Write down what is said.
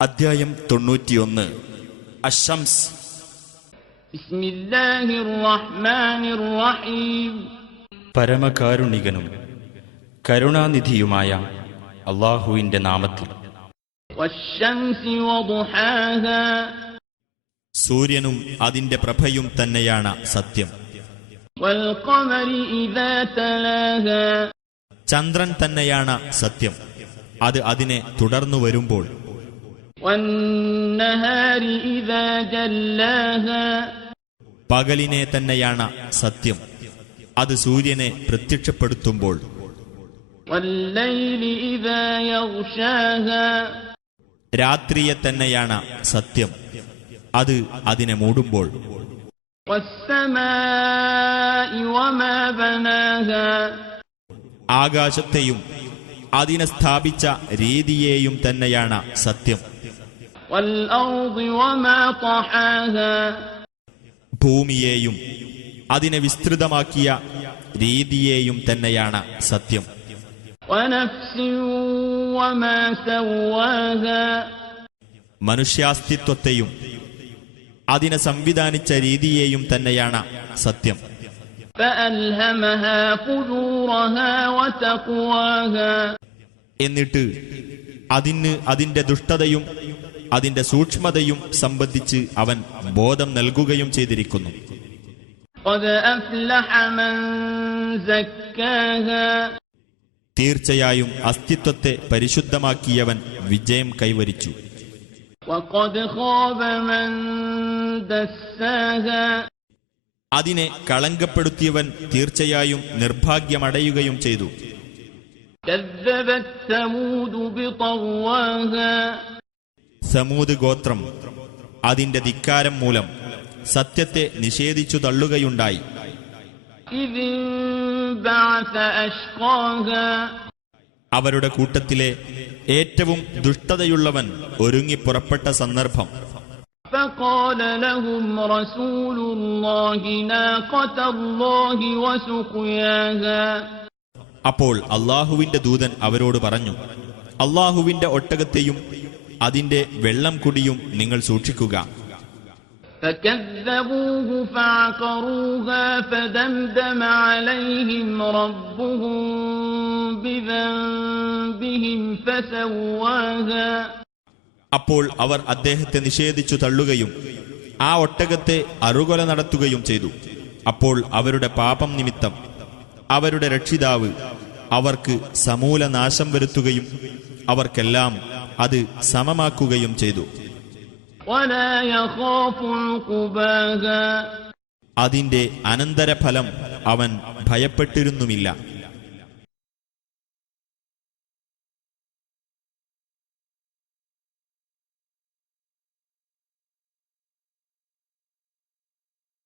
അധ്യായം 91 അശ്ശംസ്. ബിസ്മില്ലാഹിർ റഹ്മാനിർ റഹീം. പരമകാരുണികനും കരുണാനിധിയുമായ അല്ലാഹുവിന്റെ നാമത്തിൽ. വശംസി വദുഹാഹാ. സൂര്യനും അതിന്റെ പ്രഭയും തന്നെയാണ് സത്യം. വൽഖമരി ഇദാ തലാഹാ. ചന്ദ്രൻ തന്നെയാണ് സത്യം, അത് അതിനെ തുടർന്നു വരുമ്പോൾ. വന്നഹാരി ഇദാ ജല്ലാഹാ. പകലിനെ തന്നെയാണ് സത്യം, അത് സൂര്യനെ പ്രത്യക്ഷപ്പെടുത്തുമ്പോൾ. വല്ലൈലി ഇദാ യഗ്ശാഹാ. രാത്രിയെ തന്നെയാണ് സത്യം, അത് അതിനെ മൂടുമ്പോൾ. വസ്സമാഇ വമാ ബനാഹാ. ആകാശത്തെയും അതിനെ സ്ഥാപിച്ച രീതിയെയും തന്നെയാണ് സത്യം. വൽഅർദി വമാ തഹാഹാ. ഭൂമിയെയും അതിനെ വിസ്തൃതമാക്കിയ രീതിയെയും തന്നെയാണ് സത്യം. വനഫ്സിൻ വമാ സവ്വാഹാ. മനുഷ്യാസ്തിത്വത്തെയും അതിനെ സംവിധാനിച്ച രീതിയെയും തന്നെയാണ് സത്യം. ഫഅൽഹമഹാ ഫുജൂറഹാ വതഖ്വാഹാ. എന്നിട്ട് അതിന് അതിന്റെ ദുഷ്ടതയും അതിന്റെ സൂക്ഷ്മതയും സംബന്ധിച്ച് അവൻ ബോധം നൽകുകയും ചെയ്തിരിക്കുന്നു. ഖദ് അഫ്ലഹ മൻ സക്കാഹാ. തീർച്ചയായും അസ്തിത്വത്തെ പരിശുദ്ധമാക്കിയവൻ വിജയം കൈവരിച്ചു. വഖദ് ഖാബ മൻ ദസ്സാഹാ. അതിനെ കളങ്കപ്പെടുത്തിയവൻ തീർച്ചയായും നിർഭാഗ്യമടയുകയും ചെയ്തു. കദ്ദബത് സമൂദ് ബിതവാഹാ. സമൂദ് ഗോത്രം അതിന്റെ ധിക്കാരം മൂലം സത്യത്തെ നിഷേധിച്ചു തള്ളുകയുണ്ടായി. ഇദ് ബഅസ അശ്ഖാഹാ. അവരുടെ കൂട്ടത്തിലെ ഏറ്റവും ദുഷ്ടതയുള്ളവൻ ഒരുങ്ങി പുറപ്പെട്ട സന്ദർഭം. فقال لهم رسول الله ناقة الله وسقياها. അപ്പോൾ അള്ളാഹുവിന്റെ ദൂതൻ അവരോട് പറഞ്ഞു, അള്ളാഹുവിന്റെ ഒട്ടകത്തെയും അതിന്റെ വെള്ളം കുടിയും നിങ്ങൾ സൂക്ഷിക്കുക. فكذبوه فعقروها فدمدم عليهم ربهم بذنبهم فسواها. അപ്പോൾ അവർ അദ്ദേഹത്തെ നിഷേധിച്ചു തള്ളുകയും ആ ഒട്ടകത്തെ അറുകൊല നടത്തുകയും ചെയ്തു. അപ്പോൾ അവരുടെ പാപം നിമിത്തം അവരുടെ രക്ഷിതാവ് അവർക്ക് സമൂല നാശം വരുത്തുകയും അവർക്കെല്ലാം അത് സമമാക്കുകയും ചെയ്തു. ولا يخاف عقباها. അതിന്റെ അനന്തരഫലം അവൻ ഭയപ്പെട്ടിരുന്നുമില്ല.